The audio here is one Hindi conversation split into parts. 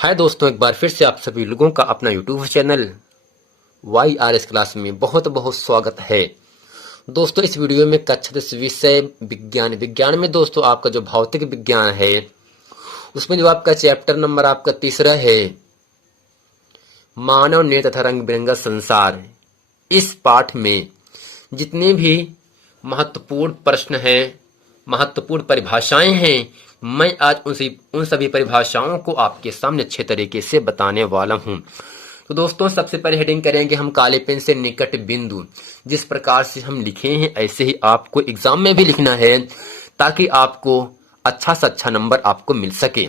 हाय दोस्तों, एक बार फिर से आप सभी लोगों का अपना यूट्यूब चैनल YRS क्लास में बहुत बहुत स्वागत है। दोस्तों, इस वीडियो में कक्षा 10 विषय विज्ञान में दोस्तों आपका जो भौतिक विज्ञान है उसमें जो आपका चैप्टर नंबर आपका तीसरा है, मानव नेत्र तथा रंग बिरंगा संसार। इस पाठ में जितने भी महत्वपूर्ण प्रश्न हैं, महत्वपूर्ण परिभाषाएं हैं, मैं आज उन सभी परिभाषाओं को आपके सामने अच्छे तरीके से बताने वाला हूं। तो दोस्तों, सबसे पहले हेडिंग करेंगे हम काले पेन से निकट बिंदु। जिस प्रकार से हम लिखे हैं ऐसे ही आपको एग्जाम में भी लिखना है ताकि आपको अच्छा से अच्छा नंबर आपको मिल सके।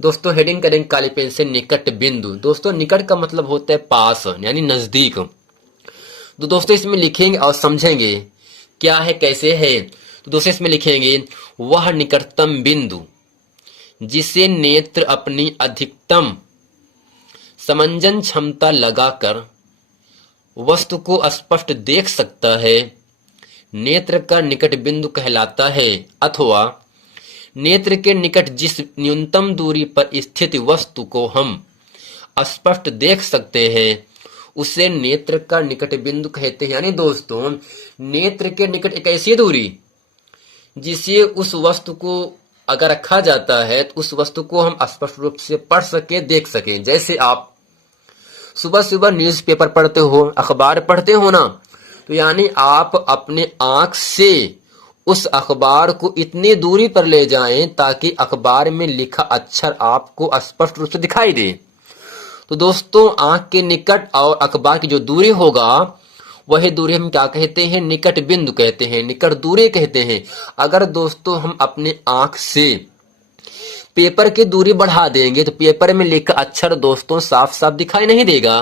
दोस्तों, हेडिंग करेंगे काले पेन से निकट बिंदु। दोस्तों, निकट का मतलब होता है पास यानी नजदीक। तो दोस्तों, इसमें लिखेंगे और समझेंगे क्या है, कैसे है। तो दोस्तों, इसमें लिखेंगे वह निकटतम बिंदु जिसे नेत्र अपनी अधिकतम समंजन क्षमता लगाकर वस्तु को स्पष्ट देख सकता है, नेत्र का निकट बिंदु कहलाता है। अथवा नेत्र के निकट जिस न्यूनतम दूरी पर स्थित वस्तु को हम स्पष्ट देख सकते हैं उसे नेत्र का निकट बिंदु कहते हैं। यानी दोस्तों, नेत्र के निकट एक ऐसी दूरी जिसे उस वस्तु को अगर रखा जाता है तो उस वस्तु को हम स्पष्ट रूप से पढ़ सके, देख सकें। जैसे आप सुबह सुबह न्यूज़पेपर पढ़ते हो, अखबार पढ़ते हो ना, तो यानी आप अपने आंख से उस अखबार को इतनी दूरी पर ले जाएं ताकि अखबार में लिखा अक्षर आपको स्पष्ट रूप से दिखाई दे। तो दोस्तों, आंख के निकट और अखबार की जो दूरी होगा वही दूरी हम क्या कहते हैं, निकट बिंदु कहते हैं, निकट दूरी कहते हैं। अगर दोस्तों हम अपने आंख से पेपर की दूरी बढ़ा देंगे तो पेपर में लिखा अक्षर दोस्तों साफ साफ दिखाई नहीं देगा।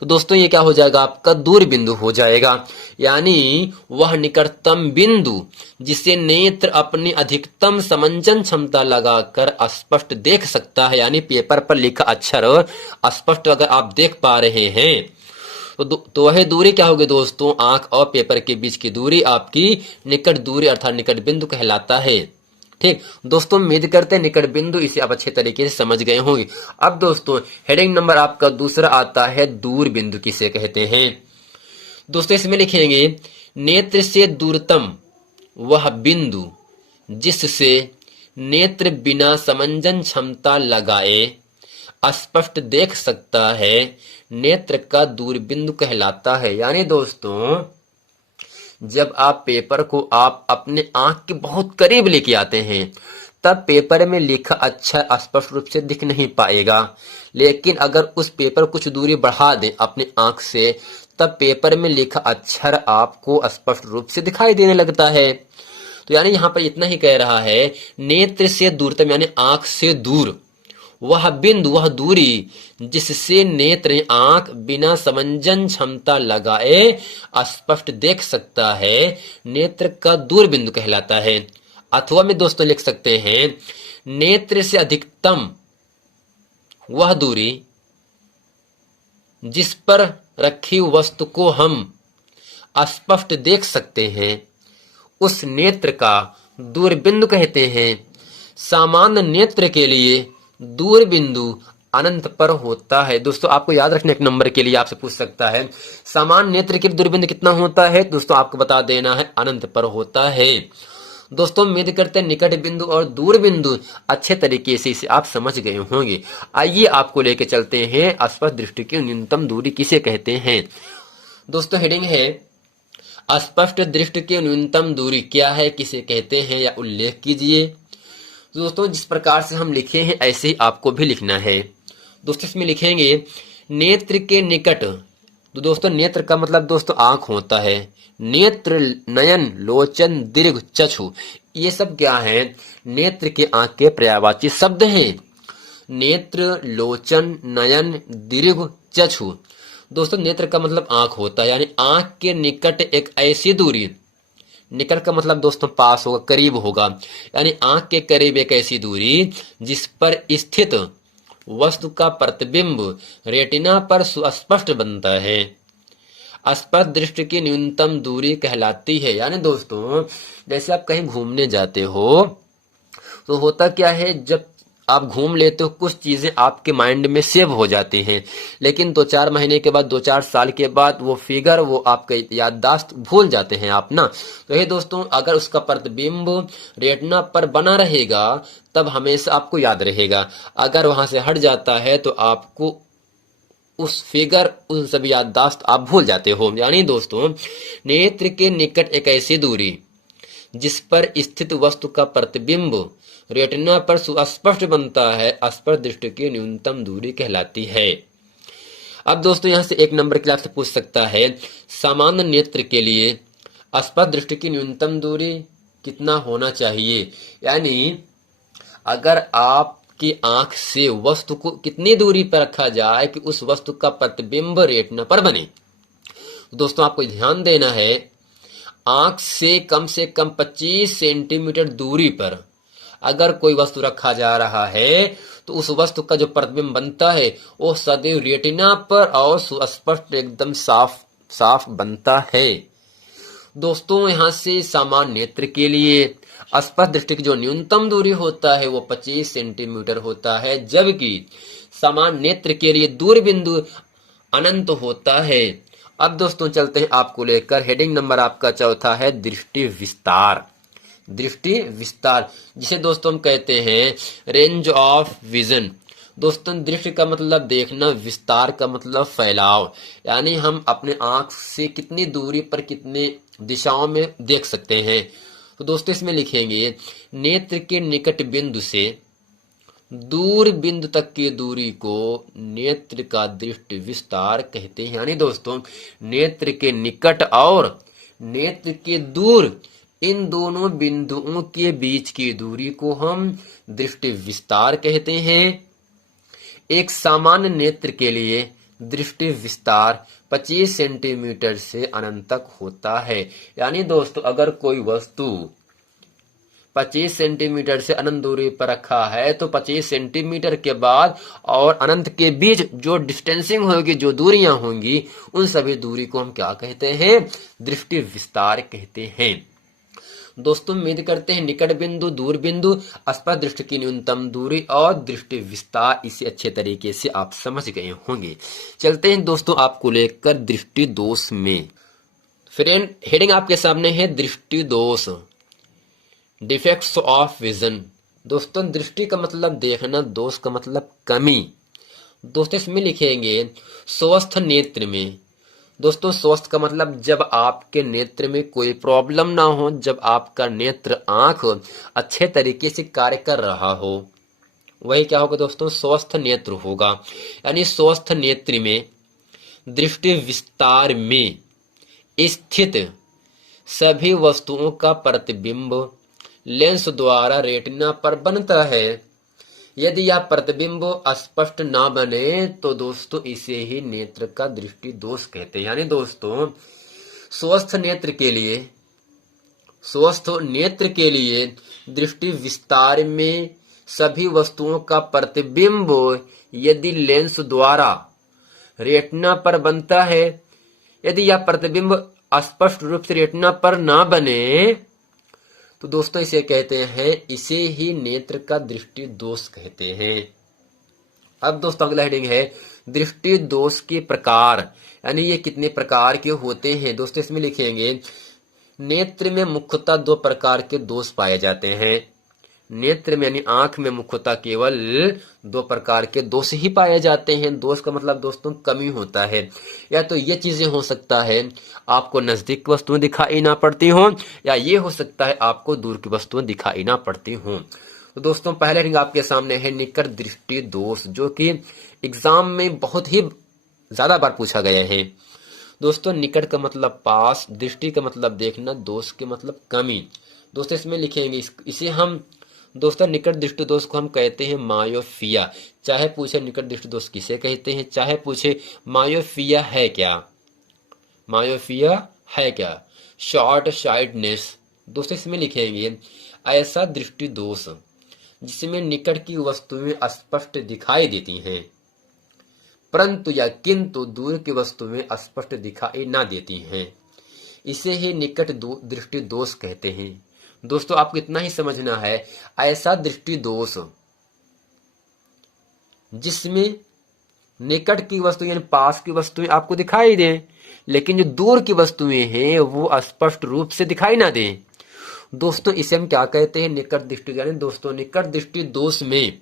तो दोस्तों, ये क्या हो जाएगा, आपका दूर बिंदु हो जाएगा। यानी वह निकटतम बिंदु जिसे नेत्र अपनी अधिकतम समंजन क्षमता लगाकर स्पष्ट देख सकता है, यानी पेपर पर लिखा अक्षर स्पष्ट अगर आप देख पा रहे हैं तो वह दूरी क्या होगी दोस्तों, आंख और पेपर के बीच की दूरी आपकी निकट दूरी अर्थात निकट बिंदु कहलाता है। ठीक दोस्तों, उम्मीद करते हैं निकट बिंदु इसे आप अच्छे तरीके से समझ गए होंगे। अब दोस्तों, हेडिंग नंबर आपका दूसरा आता है दूर बिंदु किसे कहते हैं। दोस्तों, इसमें लिखेंगे नेत्र से दूरतम वह बिंदु जिससे नेत्र बिना समंजन क्षमता लगाए स्पष्ट देख सकता है, नेत्र का दूर बिंदु कहलाता है। यानी दोस्तों, जब आप पेपर को आप अपने आंख के बहुत करीब लेके आते हैं तब पेपर में लिखा अक्षर स्पष्ट रूप से दिख नहीं पाएगा, लेकिन अगर उस पेपर कुछ दूरी बढ़ा दें अपने आंख से तब पेपर में लिखा अक्षर आपको स्पष्ट रूप से दिखाई देने लगता है। तो यानी यहाँ पर इतना ही कह रहा है, नेत्र से दूरतम यानी आंख से दूर वह बिंदु, वह दूरी जिससे नेत्र आंख बिना समंजन क्षमता लगाए स्पष्ट देख सकता है, नेत्र का दूर बिंदु कहलाता है। अथवा में दोस्तों लिख सकते हैं नेत्र से अधिकतम वह दूरी जिस पर रखी वस्तु को हम स्पष्ट देख सकते हैं उस नेत्र का दूर बिंदु कहते हैं। सामान्य नेत्र के लिए दूर बिंदु अनंत पर होता है। दोस्तों, आपको याद रखना, एक नंबर के लिए आपसे पूछ सकता है सामान्य नेत्र के लिए दूर बिंदु कितना होता है। दोस्तों, आपको बता देना है अनंत पर होता है। दोस्तों, उम्मीद करते हैं निकट बिंदु और दूर बिंदु अच्छे तरीके से इसे आप समझ गए होंगे। आइए आपको लेके चलते हैं स्पष्ट दृष्टि की न्यूनतम दूरी किसे कहते हैं। दोस्तों, हेडिंग है स्पष्ट दृष्टि की न्यूनतम दूरी क्या है, किसे कहते हैं, या उल्लेख कीजिए। दोस्तों, जिस प्रकार से हम लिखे हैं ऐसे ही आपको भी लिखना है। दोस्तों, इसमें लिखेंगे नेत्र के निकट। तो दोस्तों, नेत्र का मतलब दोस्तों आंख होता है। नेत्र, नयन, लोचन, दीर्घ, चक्षु, ये सब क्या है, नेत्र के आंख के पर्यायवाची शब्द हैं। नेत्र, लोचन, नयन, दीर्घ, चक्षु। दोस्तों, नेत्र का मतलब आंख होता है, यानी आंख के निकट एक ऐसी दूरी, निकट का मतलब दोस्तों पास होगा, करीब होगा, यानी आंख के करीब एक ऐसी दूरी जिस पर स्थित वस्तु का प्रतिबिंब रेटिना पर सुस्पष्ट बनता है, स्पष्ट दृष्टि की न्यूनतम दूरी कहलाती है। यानी दोस्तों, जैसे आप कहीं घूमने जाते हो तो होता क्या है, जब आप घूम लेते हो, कुछ चीजें आपके माइंड में सेव हो जाती हैं, लेकिन 2-4 महीने के बाद, 2-4 साल के बाद वो फिगर, वो आपके याददाश्त भूल जाते हैं आप ना। तो ये दोस्तों, अगर उसका प्रतिबिंब रेटिना पर बना रहेगा तब हमेशा आपको याद रहेगा। अगर वहां से हट जाता है तो आपको उस फिगर, उन सभी याददाश्त आप भूल जाते हो। यानी दोस्तों, नेत्र के निकट एक ऐसी दूरी जिस पर स्थित वस्तु का प्रतिबिंब रेटिना पर सुस्पष्ट बनता है, स्पर्श दृष्टि की न्यूनतम दूरी कहलाती है। अब दोस्तों, यहां से 1 नंबर के लिए आपसे पूछ सकता है, सामान्य नेत्र के लिए स्पर्श दृष्टि की न्यूनतम दूरी कितना होना चाहिए। यानी अगर आपकी आंख से वस्तु को कितनी दूरी पर रखा जाए कि उस वस्तु का प्रतिबिंब रेटिना पर बने। दोस्तों, आपको ध्यान देना है, आंख से कम 25 सेंटीमीटर दूरी पर अगर कोई वस्तु रखा जा रहा है तो उस वस्तु का जो प्रतिबिंब बनता है वो सदैव रेटिना पर और सुस्पष्ट, एकदम साफ साफ बनता है। दोस्तों, यहां से सामान्य नेत्र के लिए स्पर्श दृष्टि की जो न्यूनतम दूरी होता है वो 25 सेंटीमीटर होता है, जबकि सामान्य नेत्र के लिए दूर बिंदु अनंत होता है। अब दोस्तों, चलते हैं आपको लेकर, हेडिंग नंबर आपका चौथा है दृष्टि विस्तार। दृष्टि विस्तार, जिसे दोस्तों हम कहते हैं रेंज ऑफ विजन। दोस्तों, दृष्टि का मतलब देखना, विस्तार का मतलब फैलाव, यानी हम अपने आंख से कितनी दूरी पर, कितने दिशाओं में देख सकते हैं। तो दोस्तों, इसमें लिखेंगे नेत्र के निकट बिंदु से दूर बिंदु तक की दूरी को नेत्र का दृष्टि विस्तार कहते हैं। यानी दोस्तों, नेत्र के निकट और नेत्र के दूर, इन दोनों बिंदुओं के बीच की दूरी को हम दृष्टि विस्तार कहते हैं। एक सामान्य नेत्र के लिए दृष्टि विस्तार 25 सेंटीमीटर से अनंत तक होता है। यानी दोस्तों, अगर कोई वस्तु 25 सेंटीमीटर से अनंत दूरी पर रखा है तो 25 सेंटीमीटर के बाद और अनंत के बीच जो डिस्टेंसिंग होगी, जो दूरियां होंगी, उन सभी दूरी को हम क्या कहते हैं, दृष्टि विस्तार कहते हैं। दोस्तों, उम्मीद करते हैं निकट बिंदु, दूर बिंदु, स्पर्श दृष्टि की न्यूनतम दूरी और दृष्टि विस्तार, इसे अच्छे तरीके से आप समझ गए होंगे। चलते हैं दोस्तों आपको लेकर दृष्टि दोष में। फ्रेंड, हेडिंग आपके सामने है दृष्टि दोष, डिफेक्ट्स ऑफ विजन। दोस्तों, दृष्टि का मतलब देखना, दोष का मतलब कमी। दोस्तों, इसमें लिखेंगे स्वस्थ नेत्र में। दोस्तों, स्वस्थ का मतलब जब आपके नेत्र में कोई प्रॉब्लम ना हो, जब आपका नेत्र, आंख अच्छे तरीके से कार्य कर रहा हो, वही क्या होगा दोस्तों, स्वस्थ नेत्र होगा। यानी स्वस्थ नेत्र में दृष्टि विस्तार में स्थित सभी वस्तुओं का प्रतिबिंब लेंस द्वारा रेटिना पर बनता है। यदि यह प्रतिबिंब स्पष्ट ना बने तो दोस्तों इसे ही नेत्र का दृष्टि दोष कहते हैं। यानी दोस्तों, स्वस्थ नेत्र के लिए दृष्टि विस्तार में सभी वस्तुओं का प्रतिबिंब यदि लेंस द्वारा रेटिना पर बनता है, यदि यह प्रतिबिंब स्पष्ट रूप से रेटिना पर ना बने तो दोस्तों इसे कहते हैं, इसे ही नेत्र का दृष्टि दोष कहते हैं। अब दोस्तों, अगला हेडिंग है दृष्टि दोष के प्रकार, यानी ये कितने प्रकार के होते हैं। दोस्तों, इसमें लिखेंगे नेत्र में मुख्यतः 2 प्रकार के दोष पाए जाते हैं। नेत्र में यानी आंख में मुख्यतः केवल 2 प्रकार के दोष ही पाए जाते हैं। दोष का मतलब दोस्तों कमी होता है। या तो ये चीजें हो सकता है आपको नजदीक वस्तुएं दिखाई ना पड़ती हों, या ये हो सकता है आपको दूर की वस्तुएं दिखाई ना पड़ती हों। तो दोस्तों, पहले रिंग आपके सामने है निकट दृष्टि दोष, जो कि एग्जाम में बहुत ही ज्यादा बार पूछा गया है। दोस्तों, निकट का मतलब पास, दृष्टि का मतलब देखना, दोष के मतलब कमी। दोस्तों, इसमें लिखेंगे इसे हम दोस्तों निकट दृष्टि दोष को हम कहते हैं मायोपिया। चाहे पूछे निकट दृष्टि दोष किसे कहते हैं, चाहे पूछे मायोपिया है क्या, मायोपिया है क्या, शॉर्ट साइटनेस। दोस्तों, इसमें लिखेंगे ऐसा दृष्टि दोष जिसमें निकट की वस्तुएं स्पष्ट दिखाई देती हैं परंतु या किंतु दूर की वस्तुएं स्पष्ट दिखाई ना देती हैं, इसे ही निकट दृष्टि दोष कहते हैं। दोस्तों, आपको इतना ही समझना है, ऐसा दृष्टि दोष जिसमें निकट की वस्तु यानी पास की वस्तुएं आपको दिखाई दें, लेकिन जो दूर की वस्तुएं हैं वो स्पष्ट रूप से दिखाई ना दें। दोस्तों इसे हम क्या कहते हैं? निकट दृष्टि। यानी दोस्तों निकट दृष्टि दोष में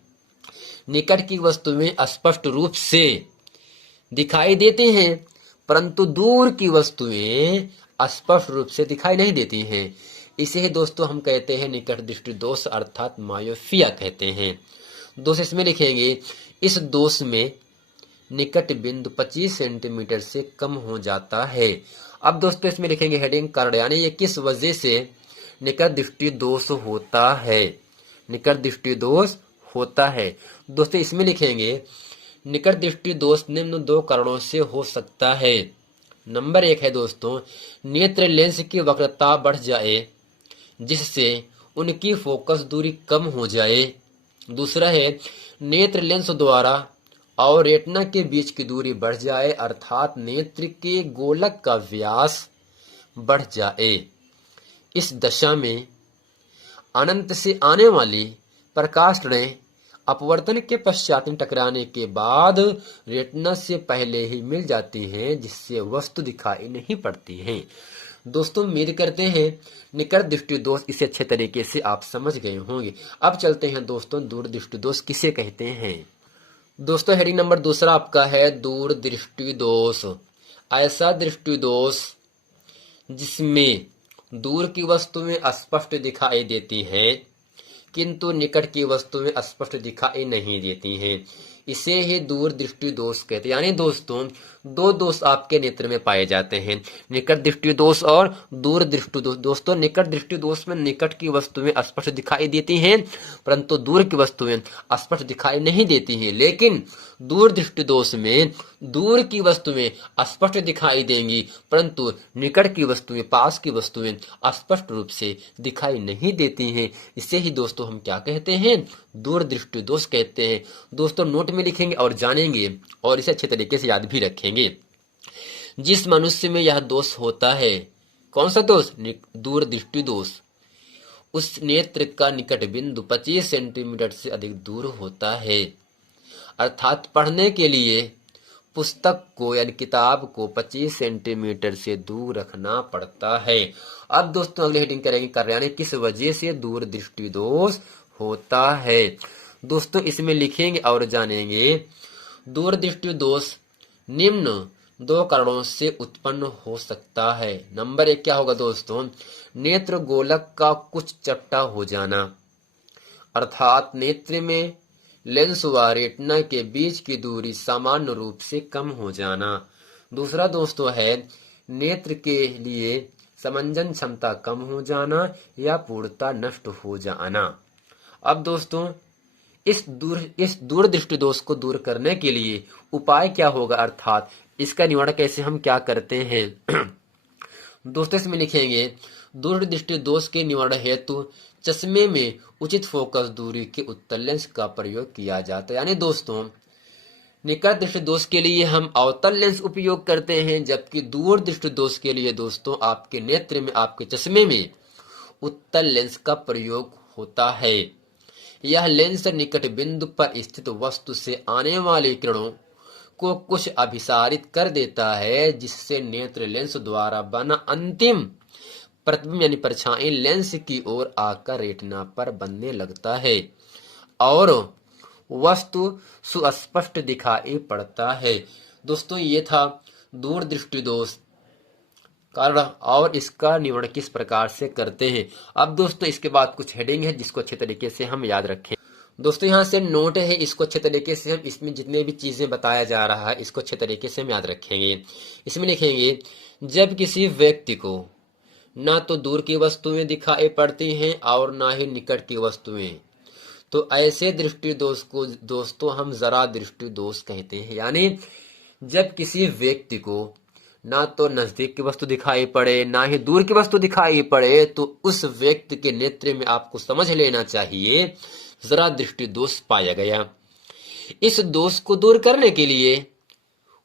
निकट की वस्तुएं स्पष्ट रूप से दिखाई देते हैं, परंतु दूर की वस्तुएं स्पष्ट रूप से दिखाई नहीं देती हैं। इसे ही दोस्तों हम कहते हैं निकट दृष्टि दोष अर्थात मायोपिया कहते हैं। दोस्तों इसमें लिखेंगे, इस दोष में निकट बिंदु 25 सेंटीमीटर से कम हो जाता है। अब दोस्तों इसमें लिखेंगे हेडिंग कारण, यानी ये किस वजह से निकट दृष्टि दोष होता है। निकट दृष्टि दोष होता है। दोस्तों इसमें लिखेंगे निकट दृष्टि दोष निम्न 2 कारणों से हो सकता है। नंबर 1 है दोस्तों, नेत्र लेंस की वक्रता बढ़ जाए जिससे उनकी फोकस दूरी कम हो जाए। दूसरा है नेत्र लेंस द्वारा और रेटिना के बीच की दूरी बढ़ जाए, अर्थात नेत्र के गोलक का व्यास बढ़ जाए। इस दशा में अनंत से आने वाली प्रकाश किरणें अपवर्तन के पश्चात टकराने के बाद रेटिना से पहले ही मिल जाती हैं, जिससे वस्तु दिखाई नहीं पड़ती है। दोस्तों उम्मीद करते हैं निकट दृष्टि दोष इसे अच्छे तरीके से आप समझ गए होंगे। अब चलते हैं दोस्तों दूर दृष्टि दोष किसे कहते हैं। दोस्तों हेडिंग नंबर 2 आपका है दूर दृष्टि दोष। ऐसा दृष्टि दोष जिसमें दूर की वस्तुएं स्पष्ट दिखाई देती हैं किंतु निकट की वस्तुएं स्पष्ट दिखाई नहीं देती हैं, इसे ही दूर दृष्टि दोष कहते हैं। यानी दोस्तों 2 दोष आपके नेत्र में पाए जाते हैं, निकट दृष्टि दोष और दूर दृष्टि दोष। दोस्तों निकट दृष्टि दोष में निकट की वस्तुएं स्पष्ट दिखाई देती हैं परंतु दूर की वस्तुएं स्पष्ट दिखाई नहीं देती हैं, लेकिन दूर दृष्टि दोष में दूर की वस्तुएं स्पष्ट दिखाई देंगी परंतु निकट की वस्तुएं पास की वस्तुएं स्पष्ट रूप से दिखाई नहीं देती हैं। इसे ही दोस्तों हम क्या कहते हैं? दूर दृष्टि दोष कहते हैं। दोस्तों नोट में लिखेंगे और जानेंगे और इसे अच्छे तरीके से याद भी रखेंगे। जिस मनुष्य में यह दोष होता है, कौन सा दोष? दूर दृष्टि दोष, उस नेत्र का निकट बिंदु 25 सेंटीमीटर से अधिक दूर होता है, अर्थात पढ़ने के लिए पुस्तक को यानी किताब को 25 सेंटीमीटर से दूर रखना पड़ता है। अब दोस्तों अगले हेडिंग करेंगे कार्यालय किस वजह से दूर दृष्टि दोष होता है। दोस्तों इसमें लिखेंगे और जानेंगे दूर दृष्टि दोष निम्न 2 कारणों से उत्पन्न हो सकता है। नंबर 1 क्या होगा दोस्तों? नेत्र गोलक का कुछ चपटा हो जाना, अर्थात नेत्र में लेंस व रेटिना के बीच की दूरी सामान्य रूप से कम हो जाना। दूसरा दोस्तों है नेत्र के लिए समंजन क्षमता कम हो जाना या पूर्णता नष्ट हो जाना। अब दोस्तों इस दूर दृष्टि दोष को दूर करने के लिए उपाय क्या होगा, अर्थात इसका निवारण कैसे हम क्या करते हैं। दोस्तों इसमें लिखेंगे दूर दृष्टि दोष के निवारण हेतु चश्मे में उचित फोकस दूरी के उत्तल लेंस का प्रयोग किया जाता है। यानी दोस्तों निकट दृष्टि दोष के लिए हम अवतल लेंस उपयोग करते हैं, जबकि दूर दृष्टि दोष के लिए दोस्तों आपके नेत्र में आपके चश्मे में उत्तल लेंस का प्रयोग होता है। यह लेंस निकट बिंदु पर स्थित वस्तु से आने वाली किरणों को कुछ अभिसारित कर देता है, जिससे नेत्र लेंस द्वारा बना अंतिम प्रतिबिंब यानी परछाई लेंस की ओर आकर रेटिना पर बनने लगता है और वस्तु सुस्पष्ट दिखाई पड़ता है। दोस्तों ये था दूर दृष्टि दोष कारण और इसका निवारण किस प्रकार से करते हैं। अब दोस्तों इसके बाद कुछ हेडिंग है जिसको अच्छे तरीके से हम याद रखें। दोस्तों यहाँ से नोट है, इसको अच्छे तरीके से हम इसमें जितने भी चीजें बताया जा रहा है इसको अच्छे तरीके से हम याद रखेंगे। इसमें लिखेंगे जब किसी व्यक्ति को ना तो दूर की वस्तुएं दिखाई पड़ती हैं और ना ही निकट की वस्तुएं, तो ऐसे दृष्टि दोष को दोस्तों हम जरा दृष्टि दोष कहते हैं। यानी जब किसी व्यक्ति को ना तो नजदीक की वस्तु दिखाई पड़े ना ही दूर की वस्तु दिखाई पड़े, तो उस व्यक्ति के नेत्र में आपको समझ लेना चाहिए जरा दृष्टि दोष पाया गया। इस दोष को दूर करने के लिए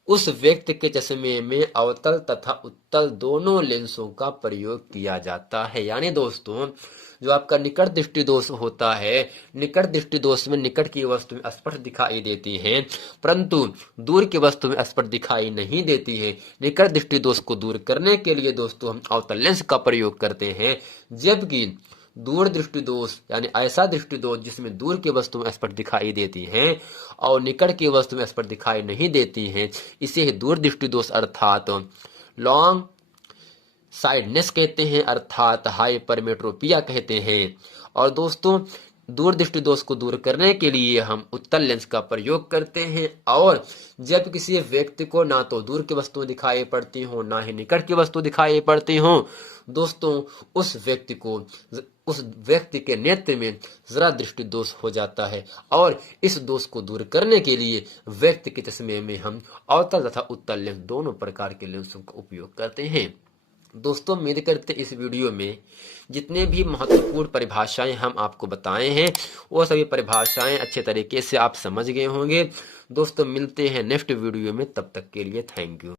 उस व्यक्ति के चश्मे में अवतल तथा उत्तल दोनों लेंसों का प्रयोग किया जाता है। यानी दोस्तों, जो आपका निकट दृष्टि दोष होता है, निकट दृष्टि दोष में निकट की वस्तु में स्पष्ट दिखाई देती है, परंतु दूर की वस्तु में स्पष्ट दिखाई नहीं देती है। निकट दृष्टि दोष को दूर करने के लिए दोस्तों हम अवतल लेंस का प्रयोग करते हैं, जबकि दूर दृष्टि दोष यानी ऐसा दृष्टि दोष जिसमें दूर की वस्तु में स्पष्ट दिखाई देती है और निकट की वस्तु में स्पष्ट दिखाई नहीं देती है, इसे ही दूर दृष्टि दोष अर्थात लॉन्ग साइडनेस कहते हैं, अर्थात हाइपरमेट्रोपिया कहते हैं। और दोस्तों, दूर दृष्टि दोष को दूर करने के लिए हम उत्तल लेंस का प्रयोग करते हैं, और जब किसी व्यक्ति को ना तो दूर की वस्तु दिखाई पड़ती हो ना ही निकट की वस्तु दिखाई पड़ती हो, दोस्तों उस व्यक्ति के नेत्र में जरा दृष्टि दोष हो जाता है, और इस दोष को दूर करने के लिए व्यक्ति के चश्मे में हम अवतल तथा उत्तल लेंस दोनों प्रकार के लेंसों का उपयोग करते हैं। दोस्तों, उम्मीद करते इस वीडियो में जितने भी महत्वपूर्ण परिभाषाएं हम आपको बताए हैं वो सभी परिभाषाएं अच्छे तरीके से आप समझ गए होंगे। दोस्तों, मिलते हैं नेक्स्ट वीडियो में, तब तक के लिए थैंक यू।